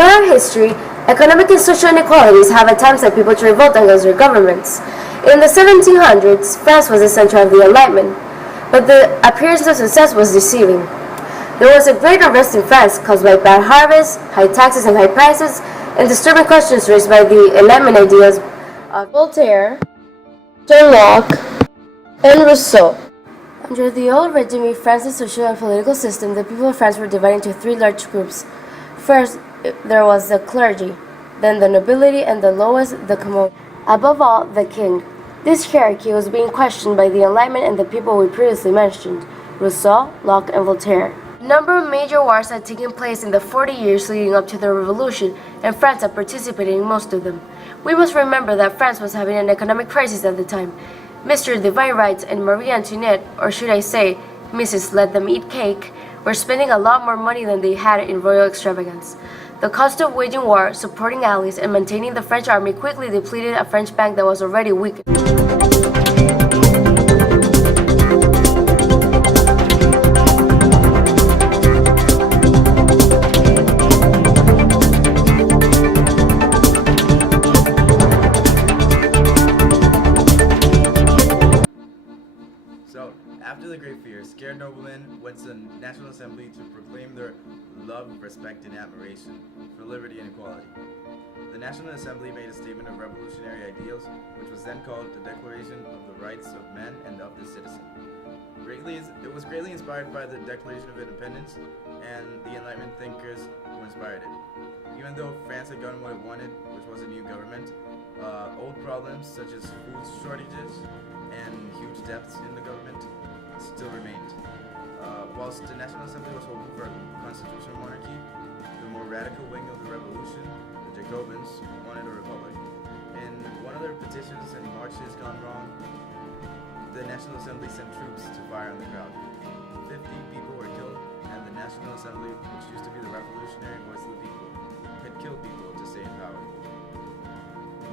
Throughout history, economic and social inequalities have at times led people to revolt against their governments. In the 1700s, France was the center of the Enlightenment, but the appearance of success was deceiving. There was a great unrest in France caused by bad harvests, high taxes and high prices, and disturbing questions raised by the Enlightenment ideas of Voltaire, John Locke, and Rousseau. Under the old regime, France's social and political system, the people of France were divided into three large groups. First, there was the clergy, then the nobility, and the lowest, the common. Above all, the king. This hierarchy was being questioned by the Enlightenment and the people we previously mentioned, Rousseau, Locke, and Voltaire. A number of major wars had taken place in the 40 years leading up to the Revolution, and France had participated in most of them. We must remember that France was having an economic crisis at the time. Mr. Divine Rights and Marie Antoinette, or should I say, Mrs. Let Them Eat Cake, were spending a lot more money than they had in royal extravagance. The cost of waging war, supporting allies, and maintaining the French army quickly depleted a French bank that was already weak. So, after the Great Fear, scared noblemen went to the National Assembly to proclaim their love, respect, and admiration for liberty and equality. The National Assembly made a statement of revolutionary ideals, which was then called the Declaration of the Rights of Man and of the Citizen. It was greatly inspired by the Declaration of Independence and the Enlightenment thinkers who inspired it. Even though France had gotten what it wanted, which was a new government, old problems such as food shortages and huge debts in the government still remained. Whilst the National Assembly was hoping for a constitutional monarchy, the more radical wing of the revolution, the Jacobins, wanted a republic. In one of their petitions and marches gone wrong, the National Assembly sent troops to fire on the crowd. 50 people were killed, and the National Assembly, which used to be the revolutionary voice of the people, had killed people to stay in power.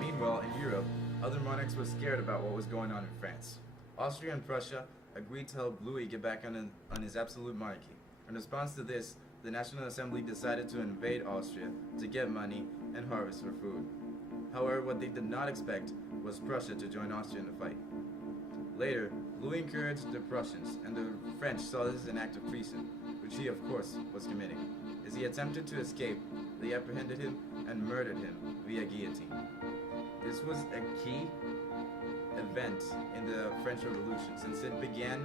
Meanwhile, in Europe, other monarchs were scared about what was going on in France. Austria and Prussia agreed to help Louis get back on his absolute monarchy. In response to this, the National Assembly decided to invade Austria to get money and harvest for food. However, what they did not expect was Prussia to join Austria in the fight. Later, Louis encouraged the Prussians, and the French saw this as an act of treason, which he, of course, was committing. As he attempted to escape, they apprehended him and murdered him via guillotine. This was a key event in the French Revolution, since it began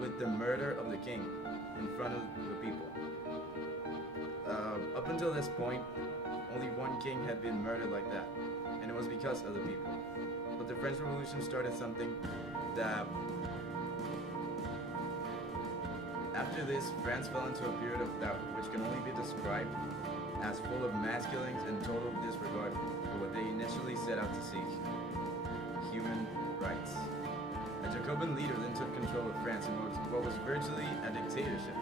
with the murder of the king in front of the people. Up until this point, only one king had been murdered like that, and it was because of the people. But the French Revolution started something that... After this, France fell into a period of doubt, which can only be described as full of mass killings and total disregard for what they initially set out to seek: human rights. A Jacobin leader then took control of France in what was virtually a dictatorship.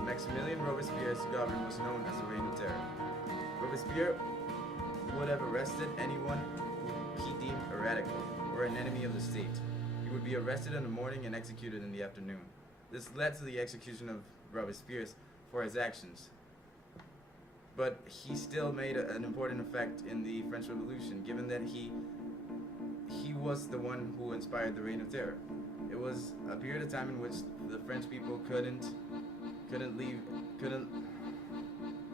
Maximilien Robespierre's government was known as the Reign of Terror. Robespierre would have arrested anyone who he deemed a radical or an enemy of the state. He would be arrested in the morning and executed in the afternoon. This led to the execution of Robespierre for his actions. But he still made an important effect in the French Revolution, given that he was the one who inspired the Reign of Terror. It was a period of time in which the French people couldn't leave.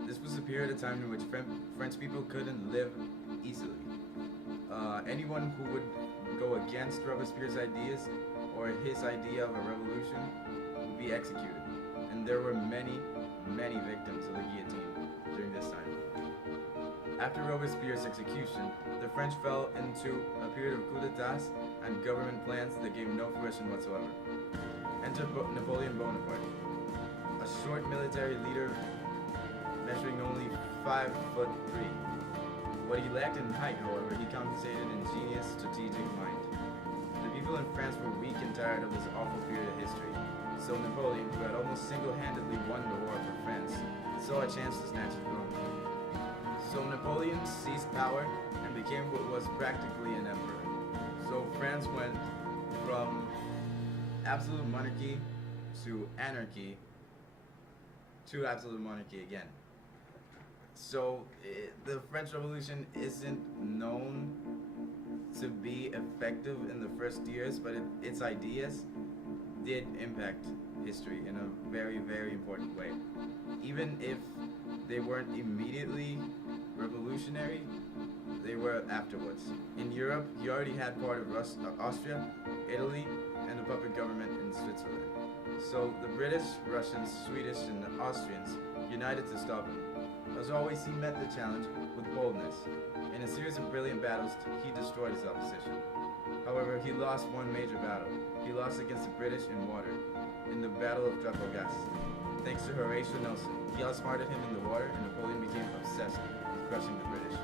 This was a period of time in which French people couldn't live easily. Anyone who would go against Robespierre's ideas or his idea of a revolution would be executed, and there were many victims of the guillotine during this time. After Robespierre's execution, the French fell into a period of coups d'etat and government plans that gave no fruition whatsoever. Enter Napoleon Bonaparte, a short military leader measuring only 5'3". What he lacked in height, however, he compensated in genius, strategic mind. The people in France were weak and tired of this awful period of history, so Napoleon, who had almost single-handedly won the war for France, saw a chance to snatch it home. So Napoleon seized power and became what was practically an emperor. So France went from absolute monarchy to anarchy to absolute monarchy again. The French Revolution isn't known to be effective in the first years, but its ideas did impact history in a very, very important way. Even if they weren't immediately revolutionary, they were afterwards. In Europe, you already had part of Austria, Italy, and a puppet government in Switzerland. So the British, Russians, Swedish, and the Austrians united to stop him. As always, he met the challenge with boldness. In a series of brilliant battles, he destroyed his opposition. However, he lost one major battle. He lost against the British in water, in the Battle of Trafalgar. Thanks to Horatio Nelson, he outsmarted him in the water, and Napoleon became obsessed with crushing the British.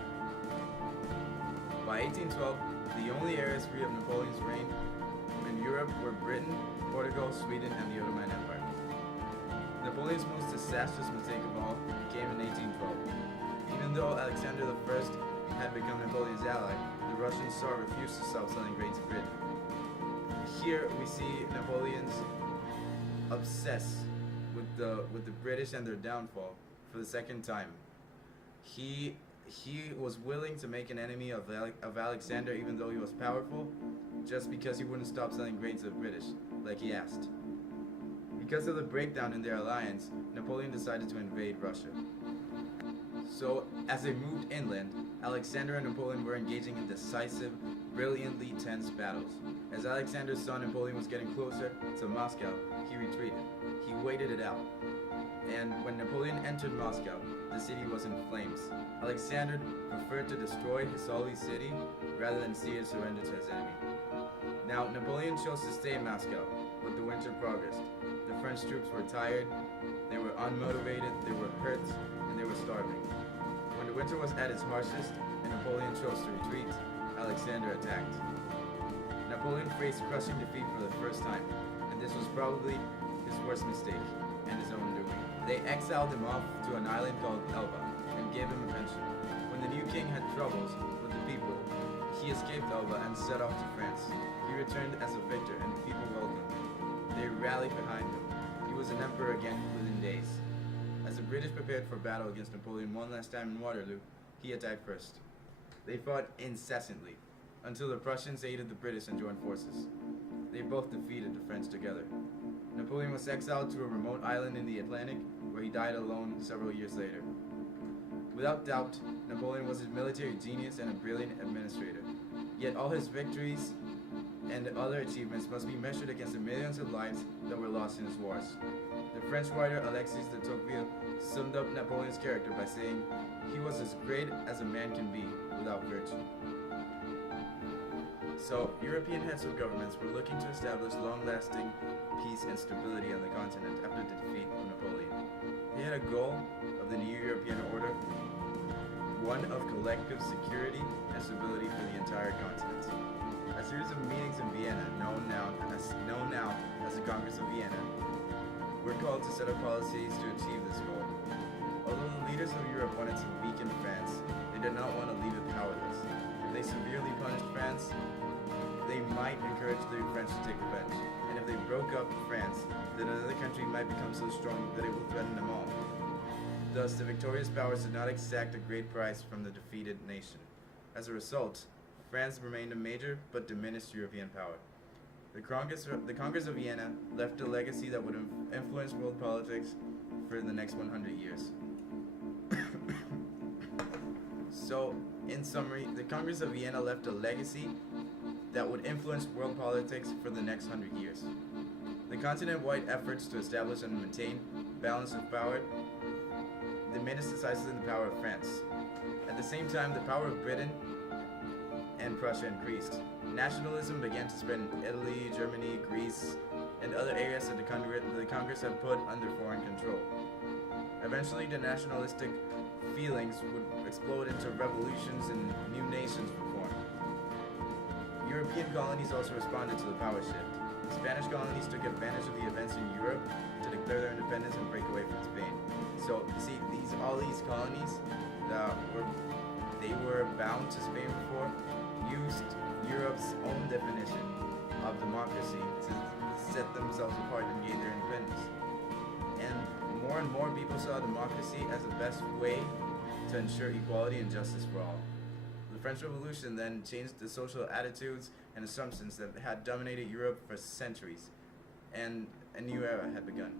By 1812, the only areas free of Napoleon's reign in Europe were Britain, Portugal, Sweden, and the Ottoman Empire. Napoleon's most disastrous mistake of all came in 1812. Even though Alexander I had become Napoleon's ally, the Russian Tsar refused to stop selling grain to Britain. Here we see Napoleon's obsessed with the British and their downfall for the second time. He was willing to make an enemy of Alexander, even though he was powerful, just because he wouldn't stop selling grain to the British, like he asked. Because of the breakdown in their alliance, Napoleon decided to invade Russia. So, as they moved inland, Alexander and Napoleon were engaging in decisive, brilliantly tense battles. As Alexander saw Napoleon was getting closer to Moscow, he retreated. He waited it out. And when Napoleon entered Moscow, the city was in flames. Alexander preferred to destroy his holy city rather than see it surrender to his enemy. Now, Napoleon chose to stay in Moscow, but the winter progressed. The French troops were tired, they were unmotivated, they were hurt, and they were starving. When the winter was at its harshest and Napoleon chose to retreat, Alexander attacked. Napoleon faced crushing defeat for the first time, and this was probably his worst mistake and his own doing. They exiled him off to an island called Elba and gave him a pension. When the new king had troubles with the people, he escaped Elba and set off to France. He returned as a victor and the people welcomed him. They rallied behind him. He was an emperor again within days. As the British prepared for battle against Napoleon one last time in Waterloo, he attacked first. They fought incessantly until the Prussians aided the British and joined forces. They both defeated the French together. Napoleon was exiled to a remote island in the Atlantic, where he died alone several years later. Without doubt, Napoleon was a military genius and a brilliant administrator. Yet all his victories and other achievements must be measured against the millions of lives that were lost in his wars. The French writer Alexis de Tocqueville summed up Napoleon's character by saying, "He was as great as a man can be without virtue." So, European heads of governments were looking to establish long-lasting peace and stability on the continent after the defeat of Napoleon. They had a goal of the new European order, one of collective security and stability for the entire continent. A series of meetings in Vienna, known now as the Congress of Vienna, were called to set up policies to achieve this goal. Although the leaders of Europe wanted to weaken France, they did not want to leave it powerless. If they severely punished France, they might encourage the French to take revenge. And if they broke up France, then another country might become so strong that it will threaten them all. Thus, the victorious powers did not exact a great price from the defeated nation. As a result, France remained a major but diminished European power. The Congress of Vienna left a legacy that would influence world politics for the next 100 years. So, in summary, the Congress of Vienna left a legacy that would influence world politics for the next 100 years. The continent-wide efforts to establish and maintain balance of power diminished decisively the power of France. At the same time, the power of Britain and Prussia increased. Nationalism began to spread in Italy, Germany, Greece, and other areas that the Congress had put under foreign control. Eventually, the nationalistic feelings would explode into revolutions and new nations were formed. European colonies also responded to the power shift. Spanish colonies took advantage of the events in Europe to declare their independence and break away from Spain. So, you see, all these colonies that were bound to Spain before used Europe's own definition of democracy to set themselves apart and gain their independence. And more people saw democracy as the best way to ensure equality and justice for all. The French Revolution then changed the social attitudes and assumptions that had dominated Europe for centuries, and a new era had begun.